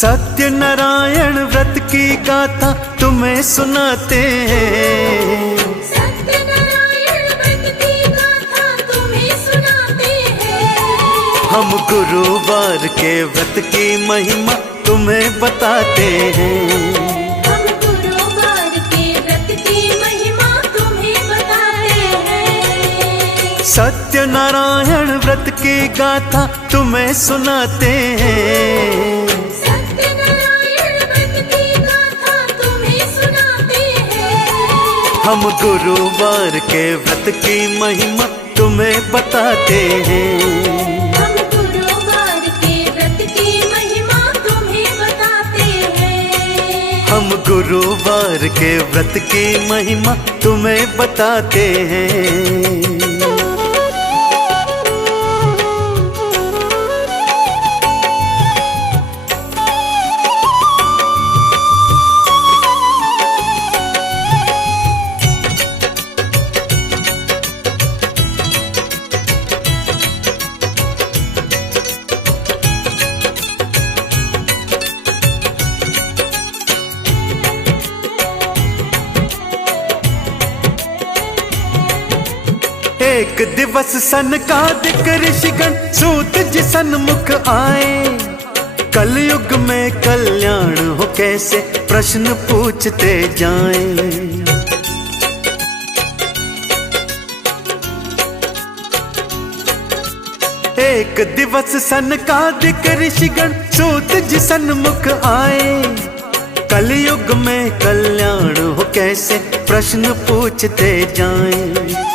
सत्य नारायण व्रत की गाथा तुम्हें सुनाते हैं। सत्य नारायण व्रत की गाथा तुम्हें सुनाते हैं। हम गुरुवार के व्रत की महिमा तुम्हें बताते हैं। हम गुरुवार के व्रत की महिमा तुम्हें बताते हैं। सत्य नारायण व्रत की गाथा तुम्हें सुनाते हैं। हम गुरुवार के व्रत की महिमा तुम्हें बताते हैं। हम गुरुवार के व्रत की महिमा तुम्हें बताते हैं। हम गुरुवार के व्रत की महिमा तुम्हें बताते हैं। एक दिवस सनकादिक ऋषिगण सूत जी सन्मुख आए। कलयुग में कल्याण हो कैसे प्रश्न पूछते जाएं। एक दिवस सनकादिक ऋषिगण सूत जी सन्मुख आए। कलयुग में कल्याण हो कैसे प्रश्न पूछते जाएं।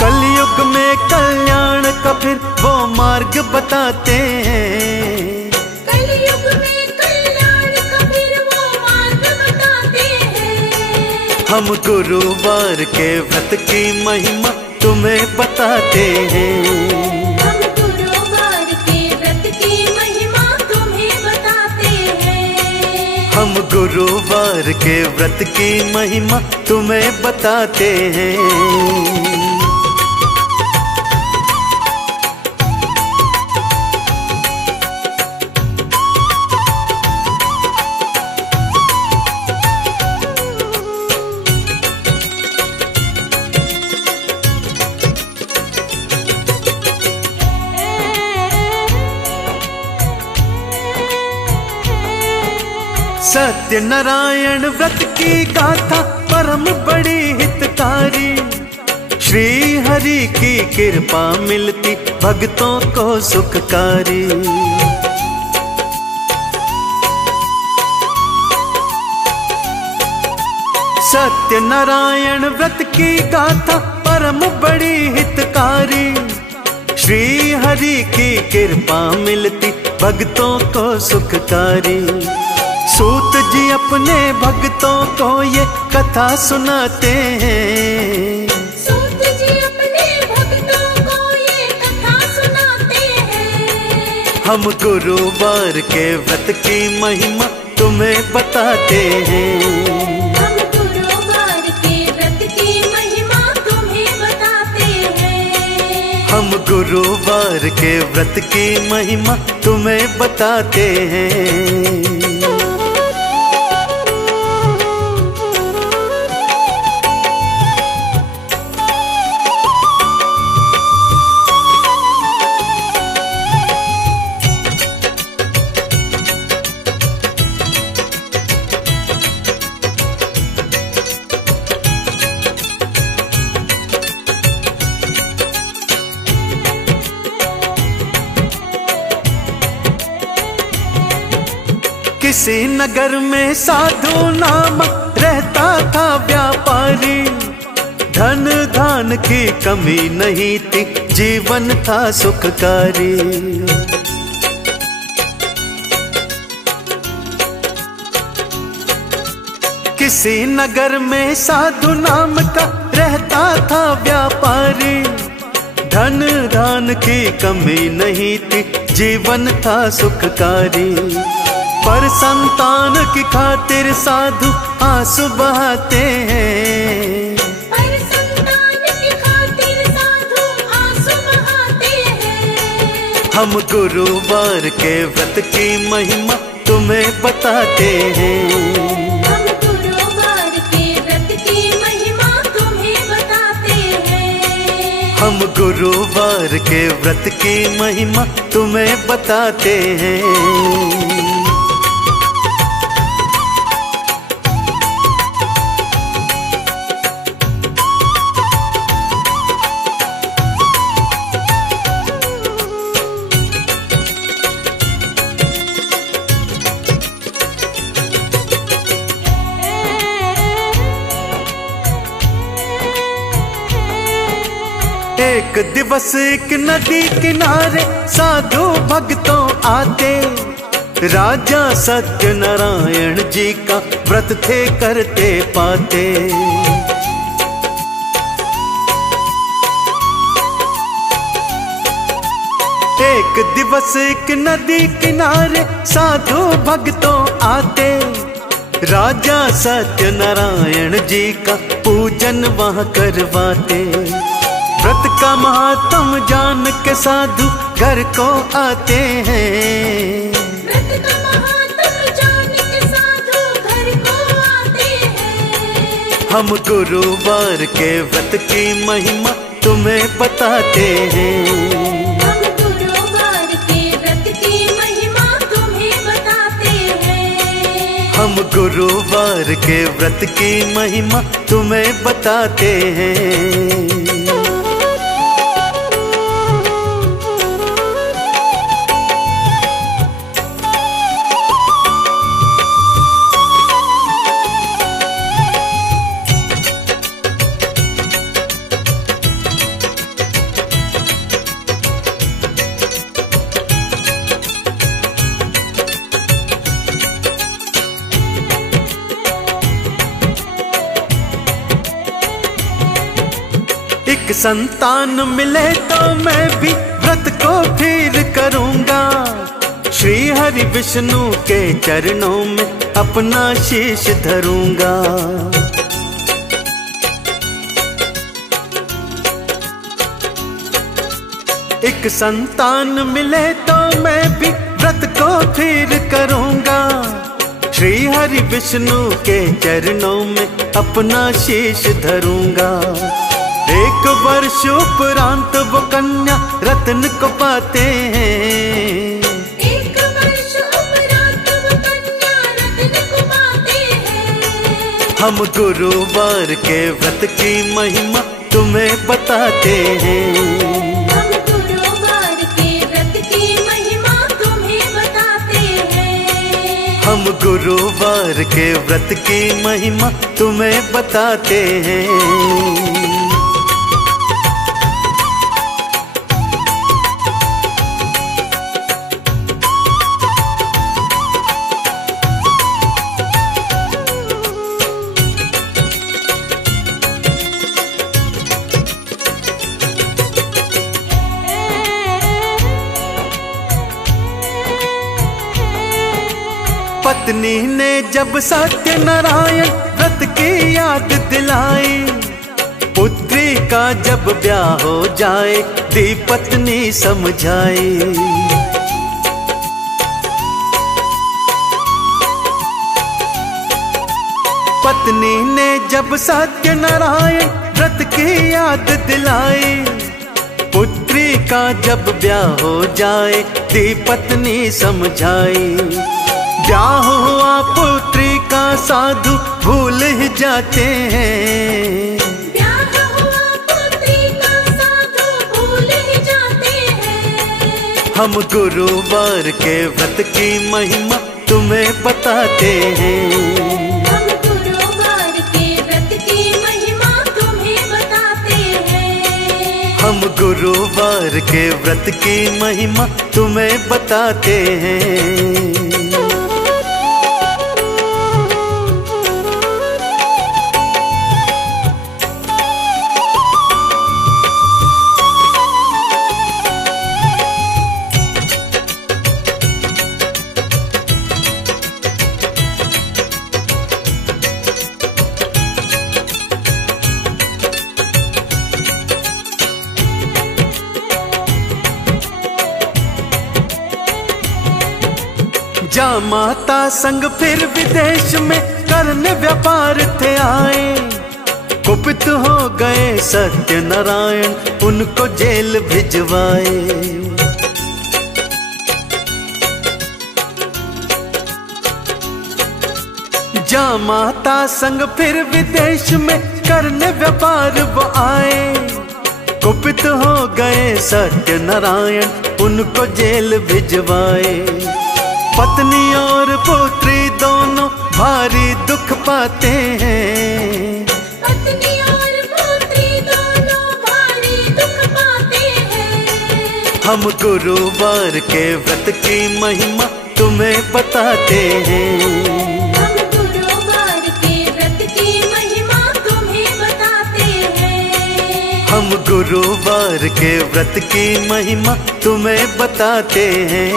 कलयुग में कल्याण का फिर वो मार्ग बताते हैं। कलयुग में कल्याण का फिर वो मार्ग बताते हैं। हम गुरुवार के व्रत की महिमा तुम्हें बताते हैं। हम गुरुवार के व्रत की महिमा तुम्हें बताते हैं। हम गुरुवार के व्रत की महिमा तुम्हें बताते हैं। सत्य नारायण व्रत की गाथा परम बड़ी हितकारी। श्री हरि की कृपा मिलती भक्तों को सुखकारी। सत्य नारायण व्रत की गाथा परम बड़ी हितकारी। श्री हरि की कृपा मिलती भक्तों को सुखकारी। सूत जी अपने भक्तों को ये कथा सुनाते हैं। सूत जी अपने भक्तों को ये कथा सुनाते हैं। हम गुरुवार के व्रत की महिमा तुम्हें बताते हैं। हम गुरुवार के व्रत की महिमा तुम्हें बताते हैं। हम गुरुवार के व्रत की महिमा तुम्हें बताते हैं। किसी नगर में साधु नाम रहता था व्यापारी। धन धान की कमी नहीं थी जीवन था सुखकारी। किसी नगर में साधु नाम का रहता था व्यापारी। धन धान की कमी नहीं थी जीवन था सुखकारी। पर संतान की खातिर साधु आंसू बहाते हैं। पर संतान की खातिर साधु आंसू बहाते हैं। हम गुरुवार के व्रत की महिमा तुम्हें बताते हैं। हम गुरुवार के व्रत की महिमा तुम्हें बताते हैं। हम गुरुवार के व्रत की महिमा तुम्हें बताते हैं। एक दिवस एक नदी किनारे साधु भक्तों आते, राजा सत्यनारायण जी का व्रत थे करते पाते। एक दिवस एक नदी किनारे साधु भक्तों आते, राजा सत्यनारायण जी का पूजन वहाँ करवाते। व्रत का महात्म जान के साधु घर को आते हैं। व्रत का महात्म जान के साधु घर को आते हैं। हम गुरुवार के व्रत की महिमा तुम्हें बताते हैं। हम गुरुवार के व्रत की महिमा तुम्हें बताते हैं। हम गुरुवार के व्रत की महिमा तुम्हें बताते हैं। एक संतान मिले तो मैं भी व्रत को फिर करूंगा, श्री हरि विष्णु के चरणों में अपना शीश धरूंगा। एक संतान मिले तो मैं भी व्रत को फिर करूंगा, श्री हरि विष्णु के चरणों में अपना शीश धरूंगा। एक वर्ष उपरांत वो कन्या रत्न को पाते हैं। एक वर्ष उपरांत वो कन्या रत्न को पाते हैं। हम गुरुवार के व्रत की महिमा तुम्हें बताते हैं। हम गुरुवार के व्रत की महिमा तुम्हें बताते हैं। हम गुरुवार के व्रत की महिमा तुम्हें बताते हैं। पत्नी ने जब सत्यनारायण व्रत की याद दिलाई, पुत्री का जब ब्याह हो जाए दी पत्नी समझाई। पत्नी ने जब सत्यनारायण व्रत की याद दिलाई, पुत्री का जब ब्याह हो जाए दी पत्नी समझाई। ब्याह हुआ पुत्री का साधु भूल ही जाते हैं। ब्याह हुआ पुत्री का साधु भूल ही जाते हैं। हम गुरुवार के व्रत की महिमा तुम्हें बताते हैं। हम गुरुवार के व्रत की महिमा तुम्हें बताते हैं। हम गुरुवार के व्रत की महिमा तुम्हें बताते हैं। जा माता संग फिर विदेश में करने व्यापार थे आए, कुपित हो गए सत्यनारायण, उनको जेल भिजवाए। जा माता संग फिर विदेश में करने व्यापार वो आए, कुपित हो गए सत्यनारायण, उनको जेल भिजवाए। पत्नी और पुत्री दोनों भारी दुख पाते हैं, पत्नी और पुत्री दोनों भारी दुख पाते हैं। हम गुरुवार के व्रत की महिमा तुम्हें बताते हैं, हम गुरुवार के व्रत की महिमा तुम्हें बताते हैं। हम गुरुवार के व्रत की महिमा तुम्हें बताते हैं।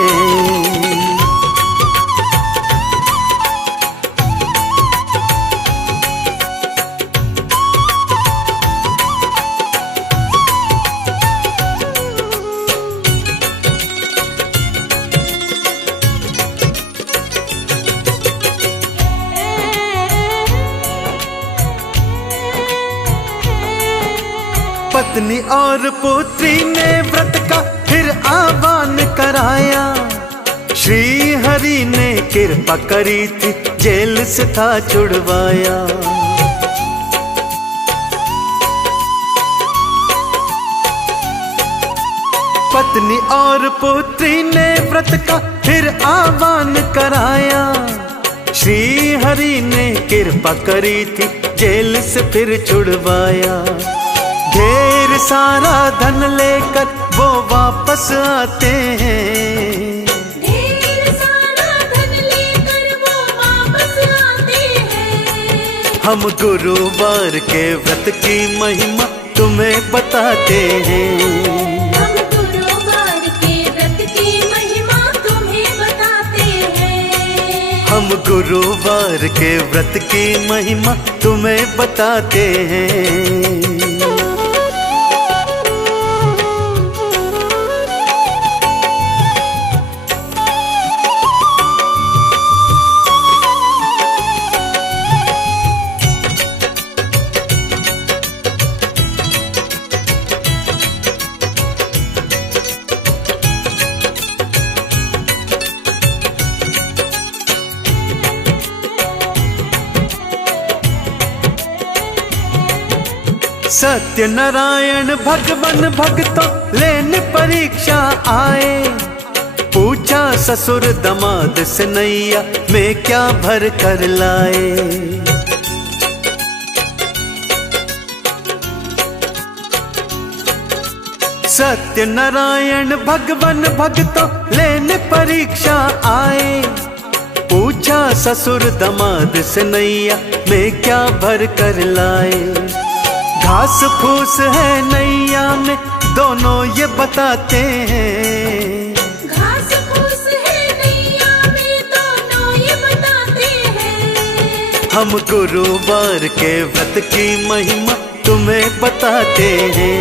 पत्नी और पुत्री ने व्रत का फिर आह्वान कराया, श्री हरि ने कृपा करी थी, जेल से था छुड़वाया। पत्नी और पुत्री ने व्रत का फिर आह्वान कराया, श्री हरि ने कृपा करी थी, जेल से फिर छुड़वाया। ढेर सारा धन लेकर वो वापस आते हैं, ढेर सारा धन लेकर वो वापस आते हैं। हम गुरुवार के व्रत की महिमा तुम्हें बताते हैं, हम गुरुवार के व्रत की महिमा तुम्हें बताते हैं। हम गुरुवार के व्रत की महिमा तुम्हें बताते हैं। सत्यनारायण भगवन भक्तों लेने परीक्षा आए, पूछा ससुर दमाद से नैया में क्या भर कर लाए। सत्यनारायण भगवन भक्तों लेने परीक्षा आए, पूछा ससुर दमाद से नैया में क्या भर कर लाए। घास फूस है नैया में दोनों ये बताते हैं, घास फूस है नैया में दोनों ये बताते हैं। हम गुरुवार के व्रत की महिमा तुम्हें बताते हैं,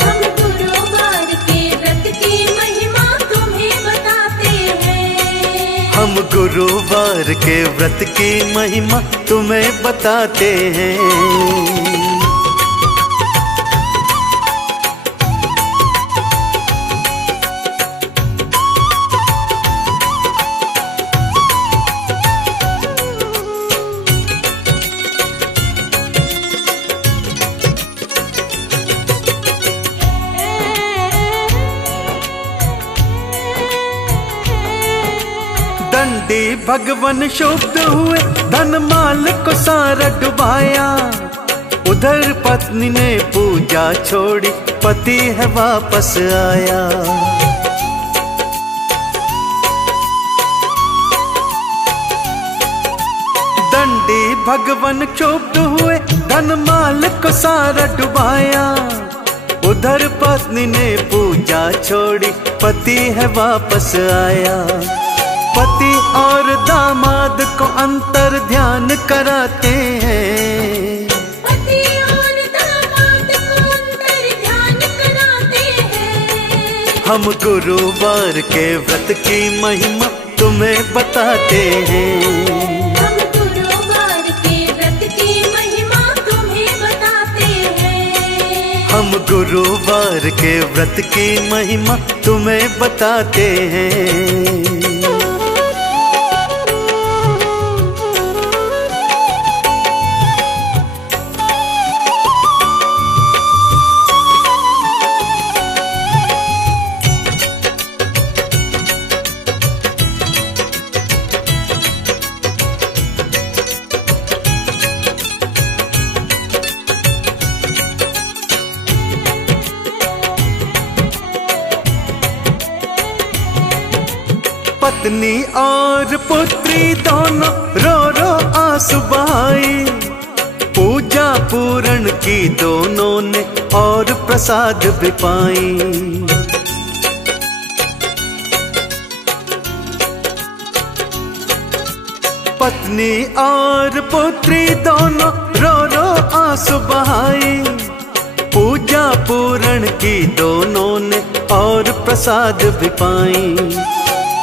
हम गुरुवार के व्रत की महिमा तुम्हें बताते हैं। हम गुरुवार के व्रत की महिमा तुम्हें बताते हैं। दंडी भगवन शुद्ध हुए, धन माल को सारा डुबाया, उधर पत्नी ने पूजा छोड़ी, पति है वापस आया। दंडी भगवन क्षुब्ध हुए, धन माल को सारा डुबाया, उधर पत्नी ने पूजा छोड़ी, पति है वापस आया। पति और दामाद को अंतर ध्यान कराते हैं, पति और दामाद को अंतर ध्यान कराते हैं। हम गुरुवार के व्रत की महिमा तुम्हें बताते हैं। हम गुरुवार के व्रत की महिमा तुम्हें बताते हैं। हम गुरुवार के व्रत की महिमा तुम्हें बताते हैं। पत्नी और पुत्री दोनों रो रो आंसू बहाए, पूजा पूरण की दोनों ने और प्रसाद भी पाई। पत्नी और पुत्री दोनों रो रो आंसू बहाए, पूजा पूरण की दोनों ने और प्रसाद भी पाई।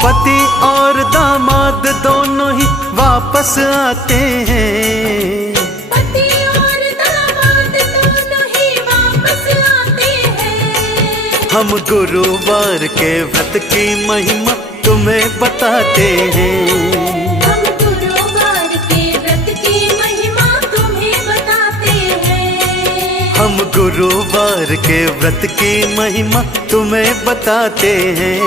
पति और दामाद दोनों ही वापस आते हैं। पति और दामाद दोनों ही वापस आते हैं। हम गुरुवार के व्रत की महिमा तुम्हें बताते हैं। हम गुरुवार के व्रत की महिमा तुम्हें बताते हैं। हम गुरुवार के व्रत की महिमा तुम्हें बताते हैं।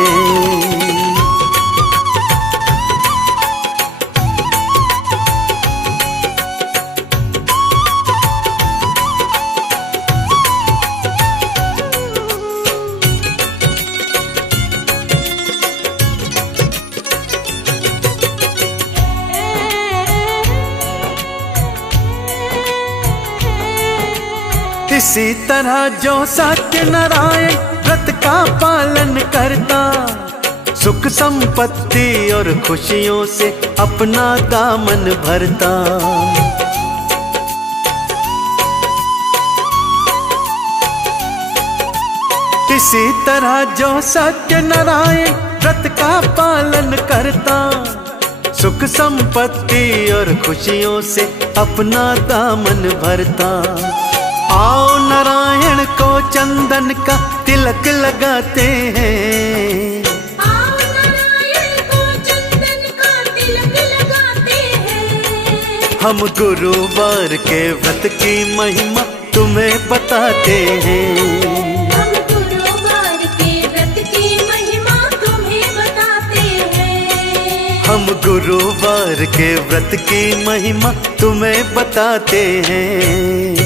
इसी तरह जो सत्यनारायण व्रत का पालन करता, सुख संपत्ति और खुशियों से अपना दामन भरता। इसी तरह जो सत्यनारायण व्रत का पालन करता, सुख संपत्ति और खुशियों से अपना दामन भरता। आओ नारायण को चंदन का तिलक लगाते हैं। आओ नारायण को चंदन का तिलक लगाते हैं। हम गुरुवार के व्रत की महिमा तुम्हें बताते हैं। हम गुरुवार के व्रत की महिमा तुम्हें बताते हैं। हम गुरुवार के व्रत की महिमा तुम्हें बताते हैं।